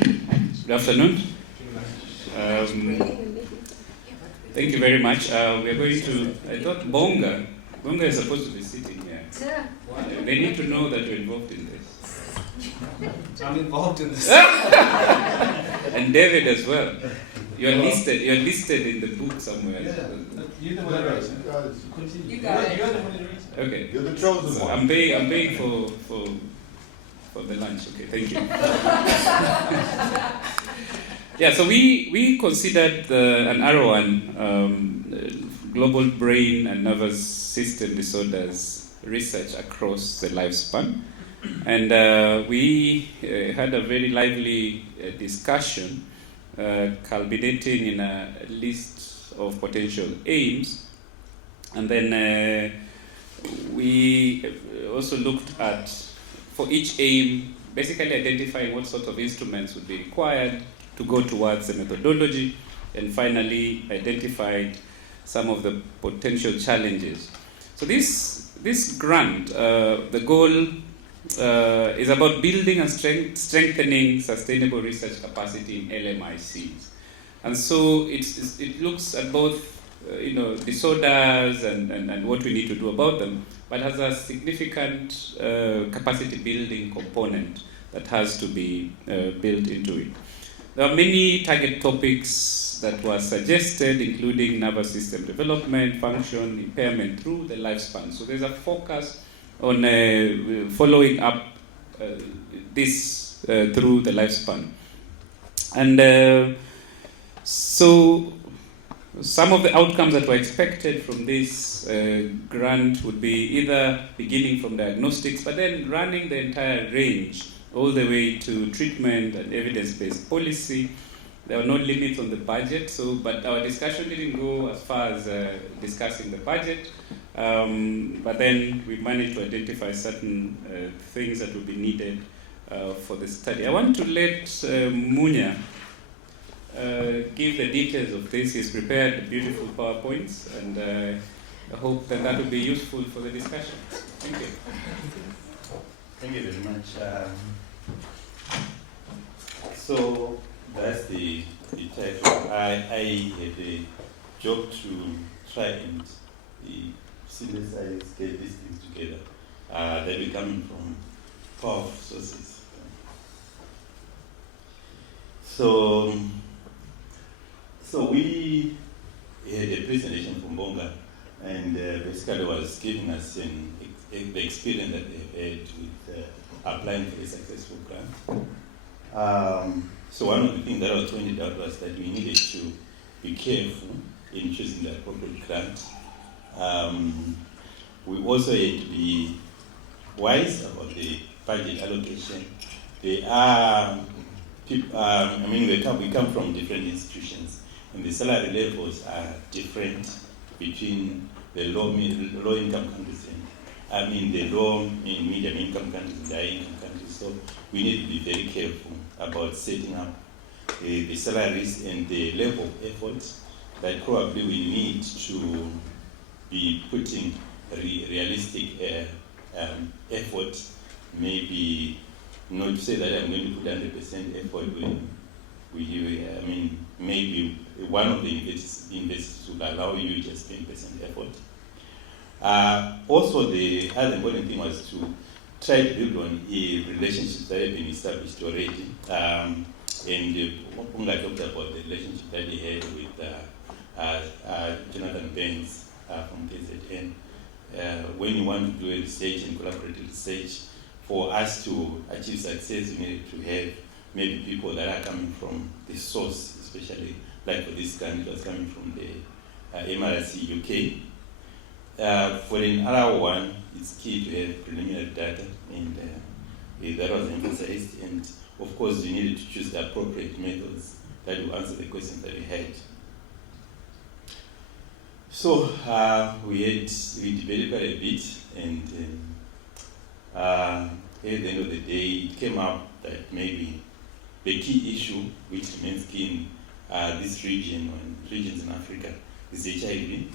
Good afternoon. Thank you very much. We are going to, I thought Bonga is supposed to be sitting here. They need to know that you're involved in this. I'm involved in this. And David as well. You're listed in the book somewhere. Yeah. You're the moderator. Continue. You're the moderator. Okay. You're the chosen So one. I'm paying for the lunch. Okay, thank you. Yeah, so we considered an R1 global brain and nervous system disorders research across the lifespan, and we had a very lively discussion, culminating in a list of potential aims, and then we also looked at, for each aim, basically identifying what sort of instruments would be required to go towards the methodology, and finally identified some of the potential challenges. So this grant, the goal is about building and strengthening sustainable research capacity in LMICs. And so it looks at both disorders and what we need to do about them, but has a significant capacity building component that has to be built into it. There are many target topics that were suggested, including nervous system development, function, impairment through the lifespan. So there's a focus on following up this through the lifespan. And so some of the outcomes that were expected from this grant would be either beginning from diagnostics, but then running the entire range all the way to treatment and evidence-based policy. There were no limits on the budget, but our discussion didn't go as far as discussing the budget, but then we managed to identify certain things that would be needed for the study. I want to let Munya give the details of this. He's prepared beautiful PowerPoints, and I hope that will be useful for the discussion. Thank you. Thank you very much. So that's the title. I had a job to try and synthesize, get these things together. That will come from powerful sources. So we had a presentation from Bonga, and basically was giving us the experience that they've had with applying for a successful grant. So one of the things that I was pointed out was that we needed to be careful in choosing the appropriate grant. We also had to be wise about the budget allocation. They are people. We come from different institutions, and the salary levels are different between the low income countries and the low and medium income countries and the high income countries. So we need to be very careful about setting up the salaries and the level of effort that probably we need to be putting realistic effort. Maybe not to say that I'm going to put 100% effort maybe one of the investors will allow you just 10% effort. Also, the other important thing was to try to build on relationships that have been established already. And Punga talked about the relationship that he had with Jonathan Banks from KZN. When you want to do a research and collaborative research, for us to achieve success, we need to have maybe people that are coming from the source, especially like for this grant, it was coming from the MRC UK. For an R1, it's key to have preliminary data, and that was emphasized. And of course, you needed to choose the appropriate methods that will answer the questions that we had. So we debated quite a bit, and at the end of the day, it came up that maybe the key issue, which remains key in this region and regions in Africa, is HIV.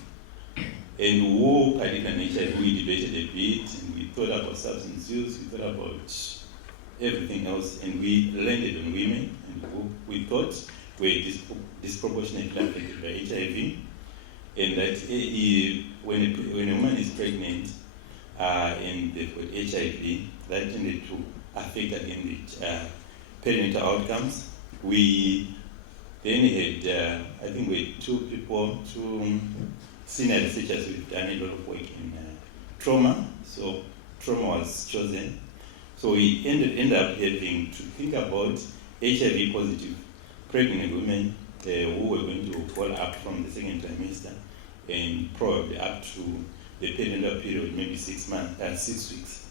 And particularly in HIV, we debated a bit, and we thought about substance use, we thought about everything else, and we landed on women and who we thought were disproportionately affected by HIV, and that when a woman is pregnant and they've got HIV, that tended to affect again the perinatal outcomes. We then had, I think we had two senior researchers who've done a lot of work in trauma, so trauma was chosen. So we ended up having to think about HIV positive pregnant women who were going to fall up from the second trimester and probably up to the perinatal period, maybe 6 weeks.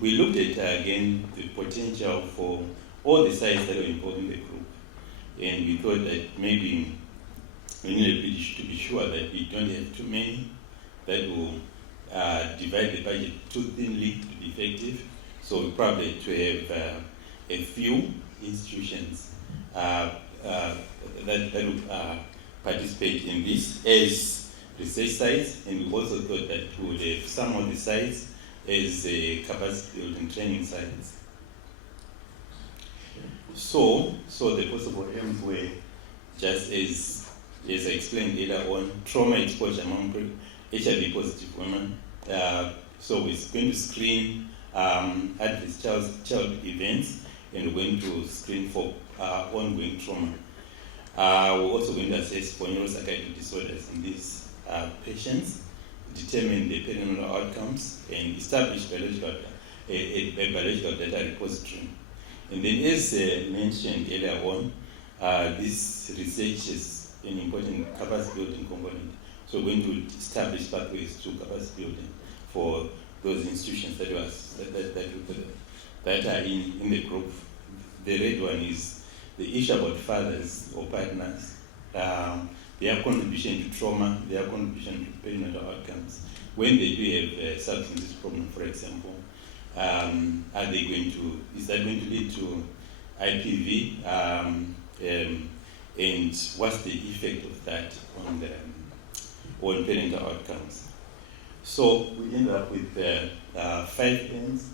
We looked at again the potential for all the sites that were involved in the group, and we thought that maybe we needed to be sure that we don't have too many that will divide the budget too thinly to be effective. So we probably had to have a few institutions that will participate in this as research sites, and we also thought that we would have some of the sites as capacity building training sites. So the possible aims were just as I explained earlier on, trauma exposure among HIV positive women. So we're going to screen adverse child events, and we're going to screen for ongoing trauma. We're also going to assess for neuropsychiatric disorders in these patients, determine the perinatal outcomes, and establish a biological data repository. And then, as mentioned earlier on, this research is an important capacity building component. So we're going to establish pathways to capacity building for those institutions that are in the group. The red one is the issue about fathers or partners, their contribution to trauma, their contribution to perinatal outcomes. When they do have a substance use problem, for example, is that going to lead to IPV? And what's the effect of that on perinatal outcomes? So we end up with 5 aims,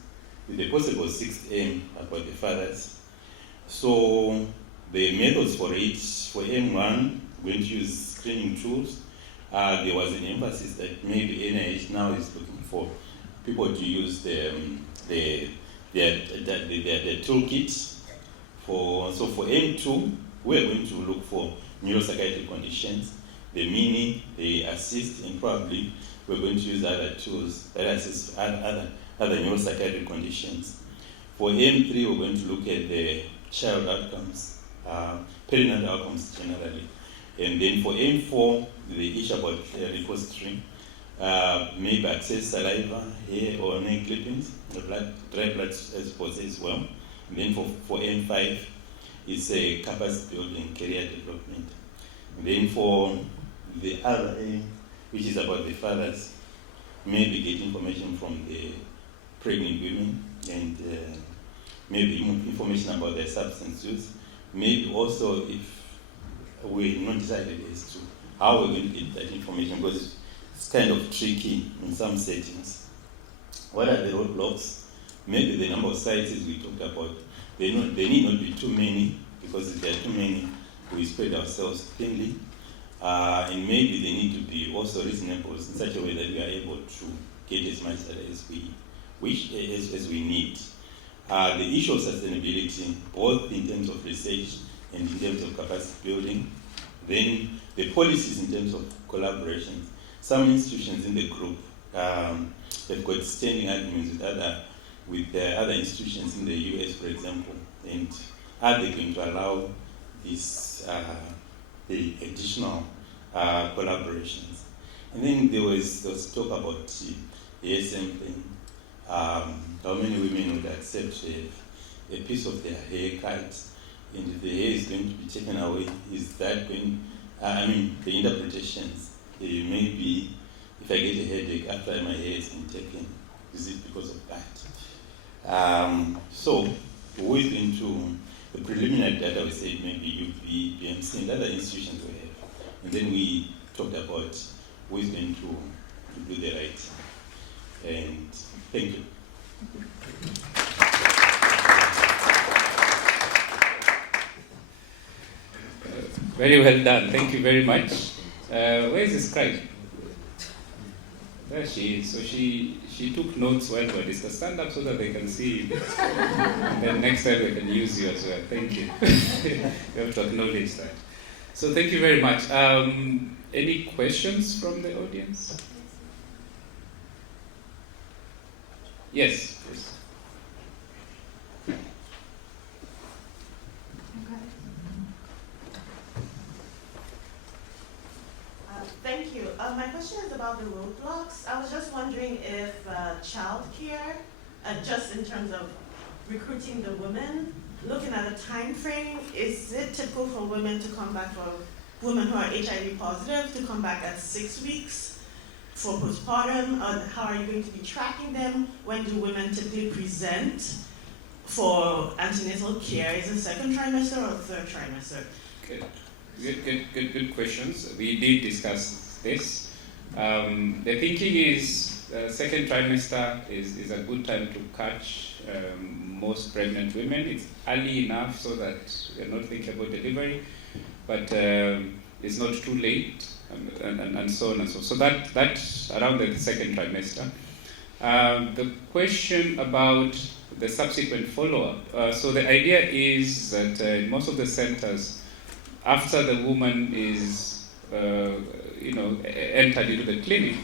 with a possible 6th aim about the fathers. So the methods for each, for M1, we're going to use screening tools. There was an emphasis that maybe NIH now is looking for people to use their toolkits. So for M2, we're going to look for neuropsychiatric conditions, the mini, the assist, and probably we're going to use other tools that assist other neuropsychiatric conditions. For M3, we're going to look at the child outcomes, perinatal outcomes generally. And then for M4, the issue about repository, maybe access saliva, hair or neck clippings, dry blood spots as well. And then for M5, it's a capacity building, career development. And then for the other aim, which is about the fathers, maybe get information from the pregnant women and maybe information about their substance use. Maybe also if we're not decided as to how we're going to get that information, because it's kind of tricky in some settings. What are the roadblocks? Maybe the number of sites as we talked about, they need not be too many, because if there are too many, we spread ourselves thinly. And maybe they need to be also reasonable in such a way that we are able to get as much data as we wish, as we need. The issue of sustainability, both in terms of research and in terms of capacity building. Then the policies in terms of collaboration. Some institutions in the group have got standing arguments with other institutions in the US, for example, and are they going to allow this the additional collaborations? And then there was talk about hair sampling. How many women would accept to have a piece of their hair cut, and if the hair is going to be taken away, is that going? The interpretations. Maybe if I get a headache after my hair has been taken, is it because of that? So who is going to the preliminary data? We said maybe UP, BMC, and other institutions we have, and then we talked about who is going to do the right. And thank you. Very well done. Thank you very much. Where is the scribe? There she is. So she took notes while we were discussing. Stand up so that they can see you. And then next time they can use you as well. Thank you. You have to acknowledge that. So thank you very much. Any questions from the audience? Yes. Please. Thank you. My question is about the roadblocks. I was just wondering if childcare, just in terms of recruiting the women, looking at a time frame, is it typical for women to come back, for women who are HIV positive, to come back at 6 weeks for postpartum? How are you going to be tracking them? When do women typically present for antenatal care? Is it second trimester or third trimester? Okay. Good questions. We did discuss this. The thinking is second trimester is a good time to catch most pregnant women. It's early enough so that we're not thinking about delivery, but it's not too late, and so on and so on. So that's around the second trimester. The question about the subsequent follow-up. So the idea is that in most of the centers, after the woman is, entered into the clinic,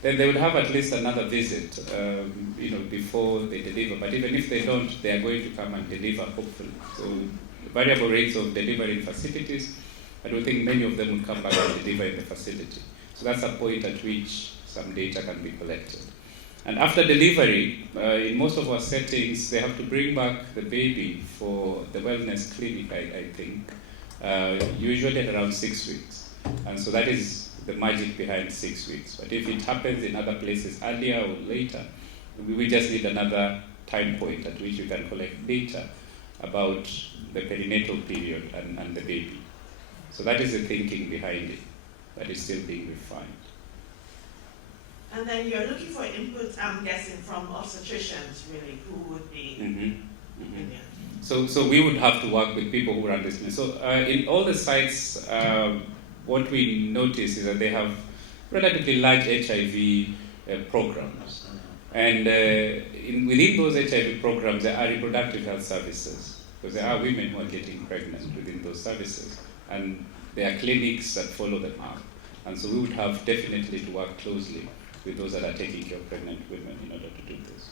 then they would have at least another visit, before they deliver. But even if they don't, they are going to come and deliver, hopefully. So variable rates of delivery in facilities, I don't think many of them will come back and deliver in the facility. So that's a point at which some data can be collected. And after delivery, in most of our settings, they have to bring back the baby for the wellness clinic, I think. Usually at around 6 weeks. And so that is the magic behind 6 weeks. But if it happens in other places earlier or later, we just need another time point at which we can collect data about the perinatal period and the baby. So that is the thinking behind it. That is still being refined. And then you're looking for input, I'm guessing, from obstetricians, really, who would be opinion. So we would have to work with people who run this. So in all the sites, what we notice is that they have relatively large HIV programs. And within those HIV programs, there are reproductive health services, because there are women who are getting pregnant within those services. And there are clinics that follow them up. And so we would have definitely to work closely with those that are taking care of pregnant women in order to do this.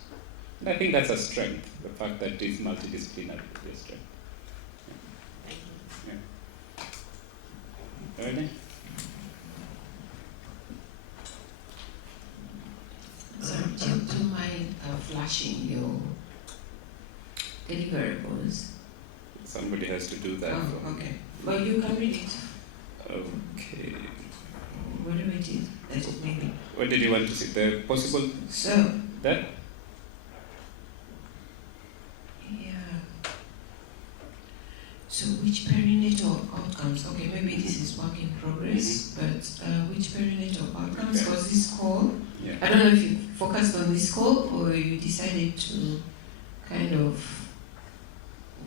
And I think that's a strength, the fact that it's multidisciplinary is a strength. Yeah. Ready? Sorry, do you mind flashing your deliverables? Somebody has to do that. Oh, okay. Well, you can read it. Okay. Whatever it is, that it may be. What did you want to see? The possible... So... That? Yeah. So which perinatal outcomes? Okay, maybe this is work in progress, but which perinatal outcomes was this call? Yeah. I don't know if you focused on this call or you decided to kind of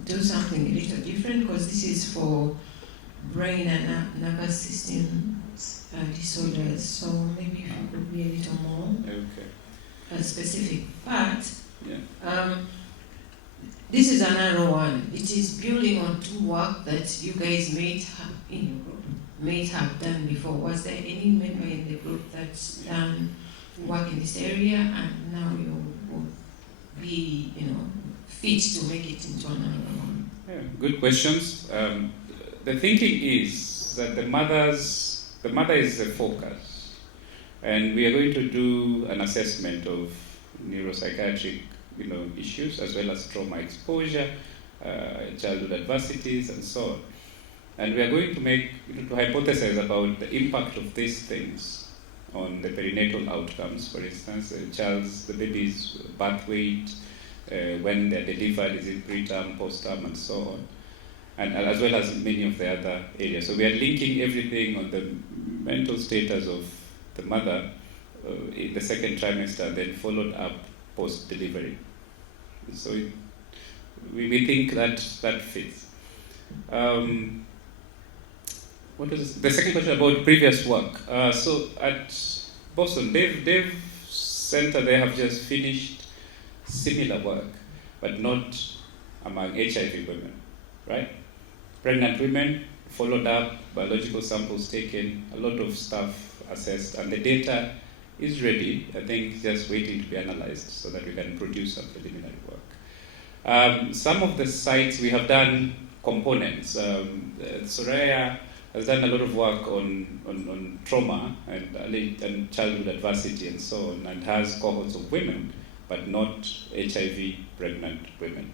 do something a little different, because this is for brain and nervous system disorders. So maybe if you could be a little more specific. But this is another one. It is building on two work that you guys may have done before. Was there any member in the group that's done work in this area and now you will be, fit to make it into another one? Yeah, good questions. The thinking is that the mother is the focus, and we are going to do an assessment of neuropsychiatric issues as well as trauma exposure, childhood adversities, and so on. And we are going to make to hypothesize about the impact of these things on the perinatal outcomes. For instance, the baby's birth weight, when they're delivered, is it preterm, postterm, and so on, and as well as many of the other areas. So we are linking everything on the mental status of the mother in the second trimester, then followed up post-delivery. So we think that fits. what was this? The second question about previous work. So at Boston, Dave Center, they have just finished similar work, but not among HIV women, right? Pregnant women, followed up, biological samples taken, a lot of stuff assessed, and the data is ready, I think just waiting to be analyzed so that we can produce some preliminary work. Some of the sites we have done components. Soraya has done a lot of work on trauma and early and childhood adversity and so on, and has cohorts of women, but not HIV pregnant women,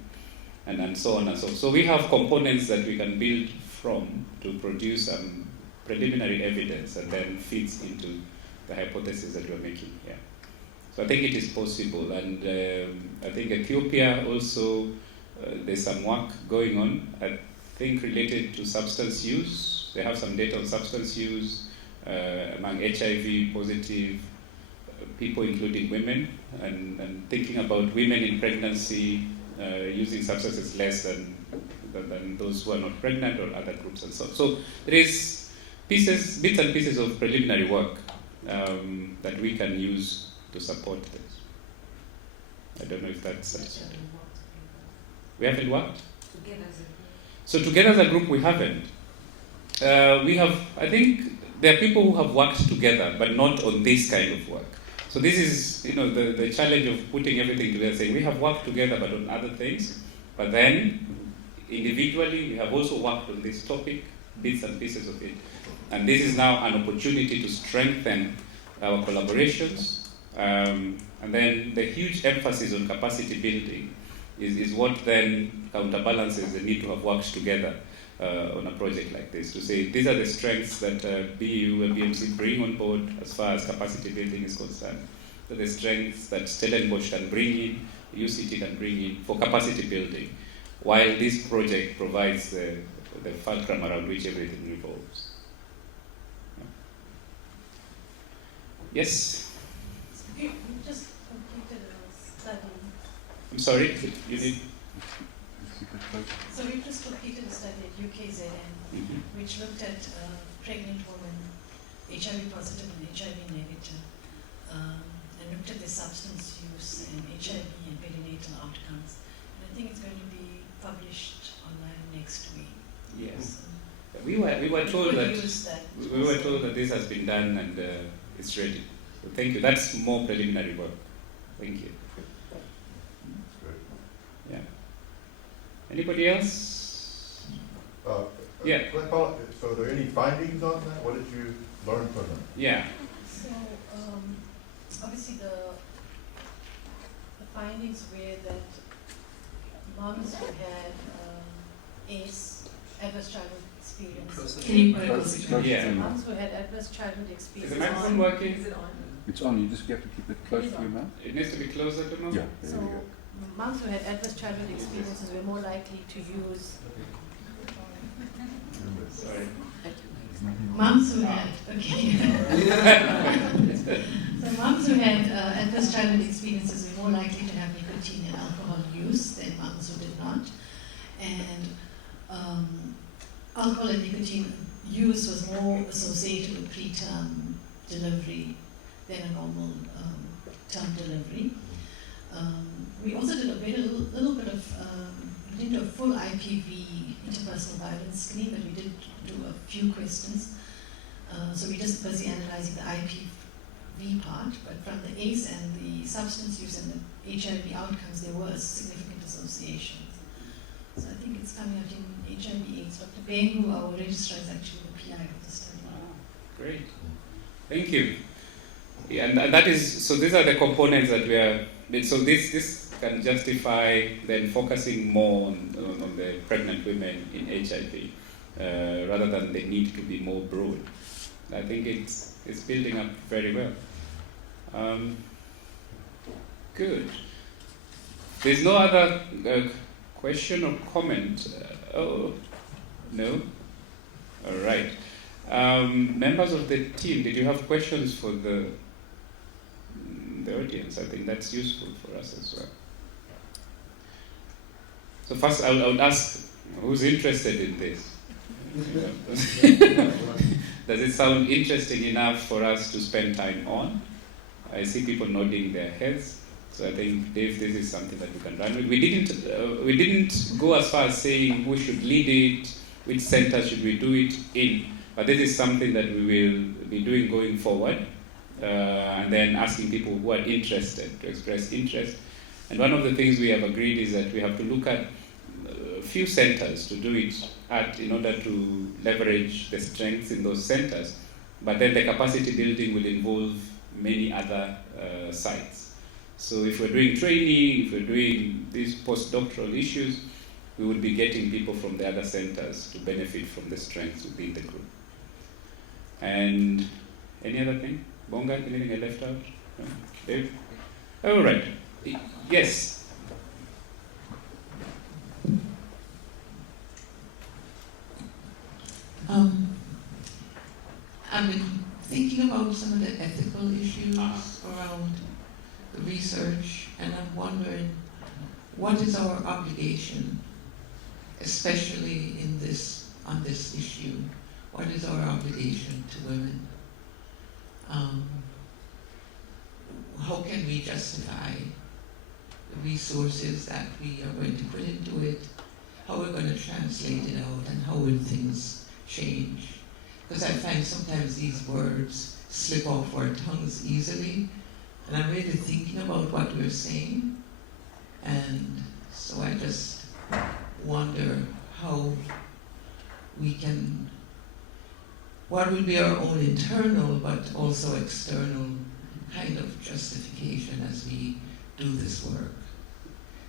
and so on and so on. So we have components that we can build from to produce some preliminary evidence and then feeds into the hypothesis that we're making here. So I think it is possible, and I think Ethiopia also, there's some work going on, I think related to substance use. They have some data on substance use among HIV positive people, including women, and thinking about women in pregnancy using substances less than those who are not pregnant or other groups and so on. So there is bits and pieces of preliminary work that we can use to support this. I don't know if that's... We haven't worked? So together as a group we haven't. We have, I think, there are people who have worked together, but not on this kind of work. So this is, the challenge of putting everything together, saying we have worked together, but on other things. But then, individually, we have also worked on this topic, bits and pieces of it. And this is now an opportunity to strengthen our collaborations. And then the huge emphasis on capacity building is what then counterbalances the need to have worked together on a project like this, to say these are the strengths that BU and BMC bring on board as far as capacity building is concerned. So the strengths that Stellenbosch can bring in, UCT can bring in for capacity building, while this project provides the fulcrum around which everything revolves. Yes? You just completed a study. I'm sorry, you need... So we just completed a study at UKZN, which looked at pregnant women, HIV positive and HIV negative, and looked at their substance use and HIV and perinatal outcomes. And I think it's going to be published online next week. Yes. We were told that this has been done and it's ready. So thank you. That's more preliminary work. Thank you. Yeah. Anybody else? Yeah. So are there any findings on that? What did you learn from them? Yeah. So obviously the findings were that moms who had ACE, adverse childhood experience. Yeah. Moms who had adverse childhood experience. Is the microphone working? Is it on? It's on, you just have to keep it close to your mouth. It needs to be closer to mouth? Yeah, there So we go. moms who had adverse childhood experiences were more likely to use. Sorry. Moms who had, so moms who had adverse childhood experiences were more likely to have nicotine and alcohol use than moms who did not. And alcohol and nicotine use was more associated with preterm delivery than a normal term delivery. We also did a little bit of, we didn't do a full IPV, interpersonal violence screen, but we did do a few questions. So we just busy analyzing the IPV part, but from the ACE and the substance use and the HIV outcomes, there were significant associations. So I think it's coming out in HIV/AIDS. Dr. Bain, who our registrar, is actually the PI of the study. Great. Thank you. Yeah, and that is, so these are the components that we are, so this can justify then focusing more on the pregnant women in HIV rather than the need to be more broad. I think it's building up very well. Good. There's no other question or comment? Oh, no? All right. Members of the team, did you have questions for the audience? I think that's useful for us as well. So first, I would ask, who's interested in this? Does it sound interesting enough for us to spend time on? I see people nodding their heads. So I think, Dave, this is something that we can run with. We didn't go as far as saying who should lead it, which center should we do it in, but this is something that we will be doing going forward, and then asking people who are interested to express interest. And one of the things we have agreed is that we have to look at a few centers to do it at in order to leverage the strengths in those centers, but then the capacity building will involve many other sites. So if we're doing training, if we're doing these postdoctoral issues, we would be getting people from the other centers to benefit from the strengths within the group. And any other thing? Bonga, anything I left out? No? Dave? All right. Yes. I've been thinking about some of the ethical issues around the research, and I'm wondering, what is our obligation, especially on this issue? What is our obligation to women? How can we justify the resources that we are going to put into it? How we're going to translate it out, and how will things change? Because I find sometimes these words slip off our tongues easily, and I'm really thinking about what we're saying, and so I just wonder how we can, what will be our own internal but also external kind of justification as we do this work,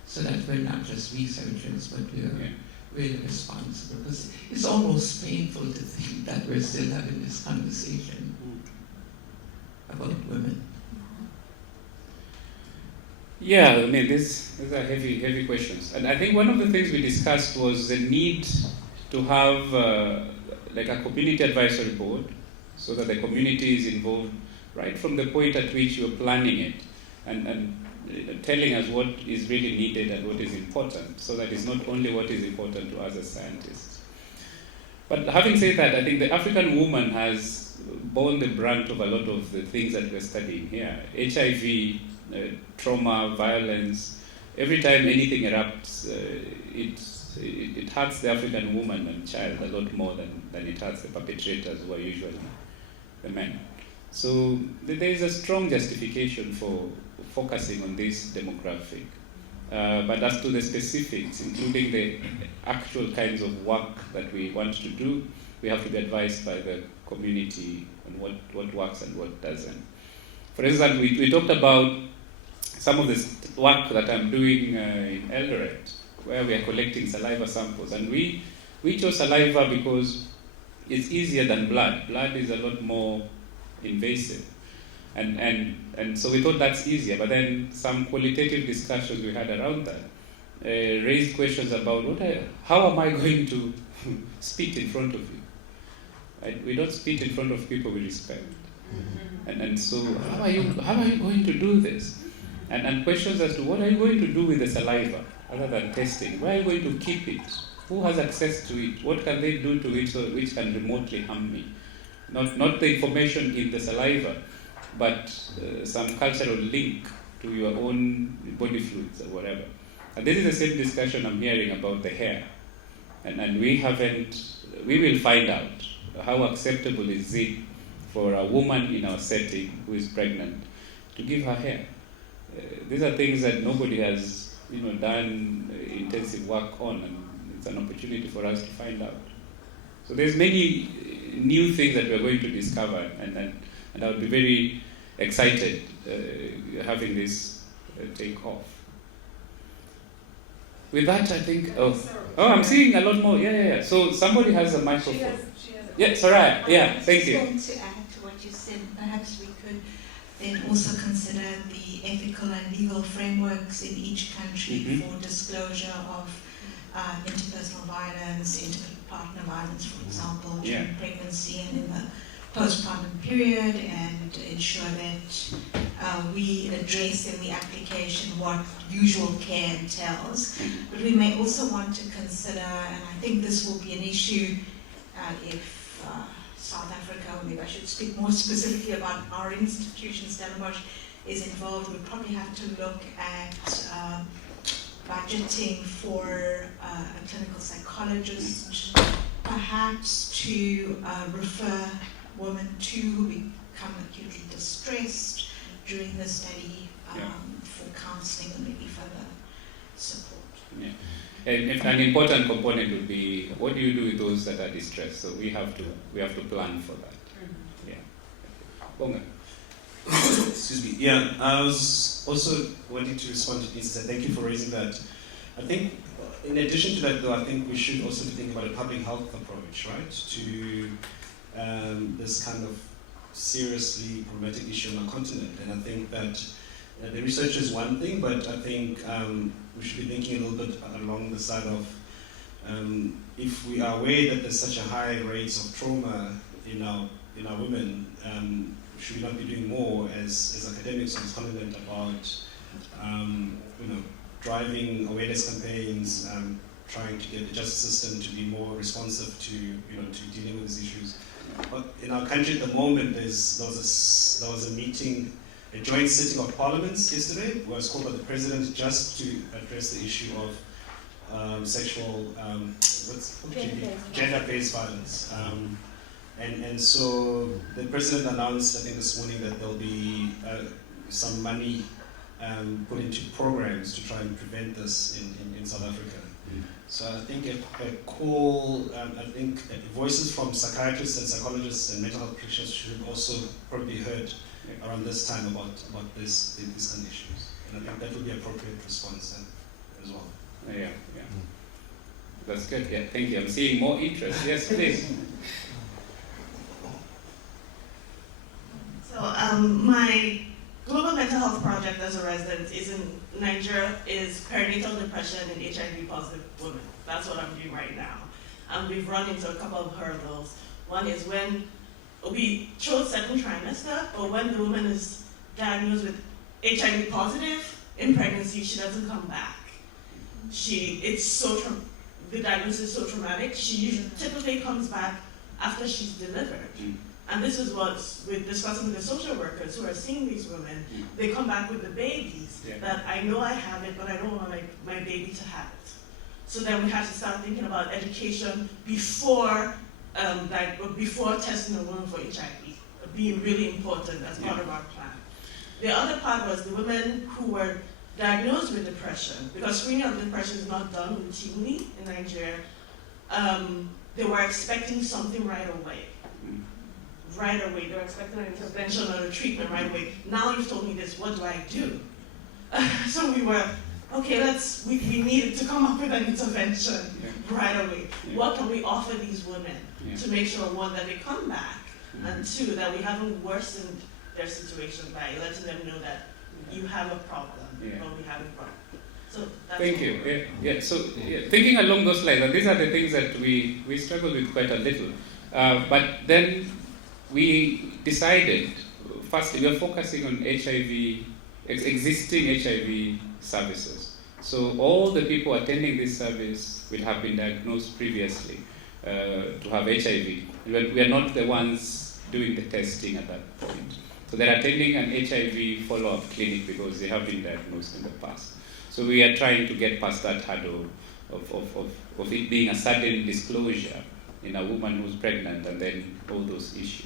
so that we're not just researchers, but we're really responsible. Because it's almost painful to think that we're still having this conversation about women. Yeah, I mean, these are heavy questions. And I think one of the things we discussed was the need to have like a community advisory board, so that the community is involved right from the point at which you're planning it, and telling us what is really needed and what is important, so that it's not only what is important to us as scientists. But having said that, I think the African woman has borne the brunt of a lot of the things that we're studying here. HIV, trauma, violence, every time anything erupts, it hurts the African woman and child a lot more than it hurts the perpetrators, who are usually the men. So there is a strong justification for focusing on this demographic. But as to the specifics, including the actual kinds of work that we want to do, we have to be advised by the community on what works and what doesn't. For instance, we talked about some of the work that I'm doing in Eldoret, where we are collecting saliva samples. And we chose saliva because it's easier than blood. Blood is a lot more invasive. And so we thought that's easier. But then some qualitative discussions we had around that raised questions about how am I going to spit in front of you? Right? We don't spit in front of people we respect. And so how are you going to do this? And questions as to what are you going to do with the saliva other than testing? Where are you going to keep it? Who has access to it? What can they do to it which can remotely harm me? Not the information in the saliva, but some cultural link to your own body fluids or whatever. And this is the same discussion I'm hearing about the hair. And we will find out how acceptable is it for a woman in our setting who is pregnant to give her hair. These are things that nobody has done intensive work on, and it's an opportunity for us to find out. So there's many new things that we're going to discover, and I would be very excited having this take off. With that, I think, I'm seeing a lot more. Yeah. So somebody has a microphone. She has Yeah, Soraya. Yeah, thank you. I just want to add to what you said. Perhaps we could then also consider the ethical and legal frameworks in each country for disclosure of interpersonal violence, interpartner violence, for example, during pregnancy and in the postpartum period, and ensure that we address in the application what usual care entails. But we may also want to consider, and I think this will be an issue if South Africa, or maybe I should speak more specifically about our institution, Stellenbosch, is involved, we probably have to look at budgeting for a clinical psychologist, perhaps to refer women to who become acutely distressed during the study for counselling and maybe further support. Yeah. And if an important component would be, what do you do with those that are distressed? So we have to plan for that. Yeah. Bonga. Excuse me. Yeah, I was also wanting to respond to this. Thank you for raising that. I think, in addition to that, though, I think we should also think about a public health approach, right, to this kind of seriously problematic issue on our continent. And I think that the research is one thing, but I think we should be thinking a little bit along the side of if we are aware that there's such a high rates of trauma in our women, should we not be doing more as academics on this continent about driving awareness campaigns, trying to get the justice system to be more responsive to to dealing with these issues. But in our country at the moment, there was a meeting, a joint sitting of parliaments yesterday, was called by the president just to address the issue of sexual, gender-based violence. And so the president announced, I think this morning, that there'll be some money put into programs to try and prevent this in South Africa. So I think a call, I think voices from psychiatrists and psychologists and mental health practitioners should also probably be heard around this time about these kind of issues. And I think that would be an appropriate response as well. Yeah. That's good. Yeah, thank you. I'm seeing more interest. Yes, please. So my global mental health project as a resident is in Nigeria, is perinatal depression in HIV positive women. That's what I'm doing right now. And we've run into a couple of hurdles. One is when we chose second trimester, but when the woman is diagnosed with HIV positive in pregnancy, she doesn't come back. The diagnosis is so traumatic. She typically comes back after she's delivered. And this is what we're discussing with the social workers who are seeing these women. They come back with the babies that I know I have it, but I don't want my baby to have it. So then we have to start thinking about education before testing a woman for HIV, being really important as part of our plan. The other part was the women who were diagnosed with depression, because screening of depression is not done routinely in Nigeria. They were expecting something right away. They were expecting an intervention or a treatment right away. Now you've told me this, what do I do? So we were, okay, we needed to come up with an intervention right away. What can we offer these women to make sure, one, that they come back, and two, that we haven't worsened their situation by letting them know that you have a problem, or we have a problem. So that's Thank you. So thinking along those lines, and these are the things that we struggle with quite a little. But then we decided, first, we are focusing on HIV, existing HIV services. So all the people attending this service will have been diagnosed previously to have HIV. We are not the ones doing the testing at that point. So they're attending an HIV follow-up clinic because they have been diagnosed in the past. So we are trying to get past that hurdle of it being a sudden disclosure in a woman who's pregnant and then all those issues.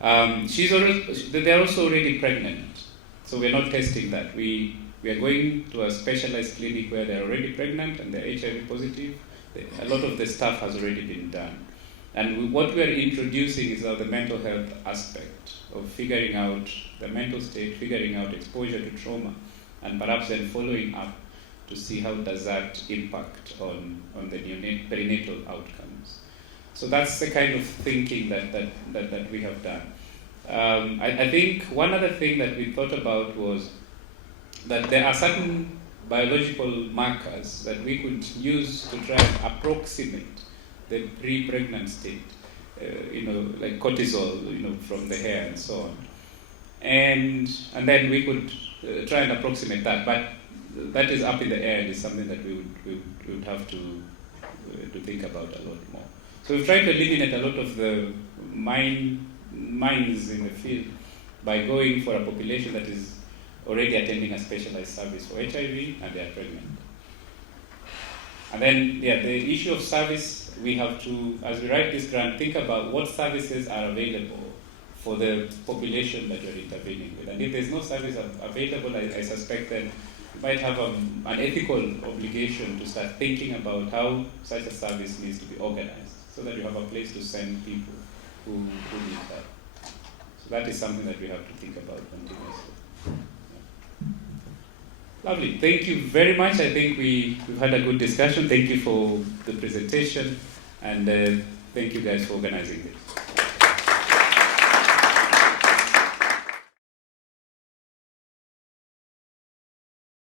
They're also already pregnant, so we're not testing that. We are going to a specialized clinic where they're already pregnant and they're HIV positive. A lot of the stuff has already been done. And what we are introducing is the mental health aspect of figuring out the mental state, figuring out exposure to trauma, and perhaps then following up to see how does that impact on the perinatal outcomes. So that's the kind of thinking that we have done. I think one other thing that we thought about was that there are certain biological markers that we could use to try and approximate the pre-pregnant state, like cortisol, from the hair and so on. And then we could try and approximate that, but that is up in the air and is something that we would have to think about a lot more. So So we've tried to eliminate a lot of the minds in the field by going for a population that is already attending a specialized service for HIV and they are pregnant. And then, the issue of service, we have to, as we write this grant, think about what services are available for the population that you're intervening with. And if there's no service available, I suspect that you might have an ethical obligation to start thinking about how such a service needs to be organized so that you have a place to send people who need help. So that is something that we have to think about continuously. Lovely. Thank you very much. I think we've had a good discussion. Thank you for the presentation, and thank you guys for organizing this.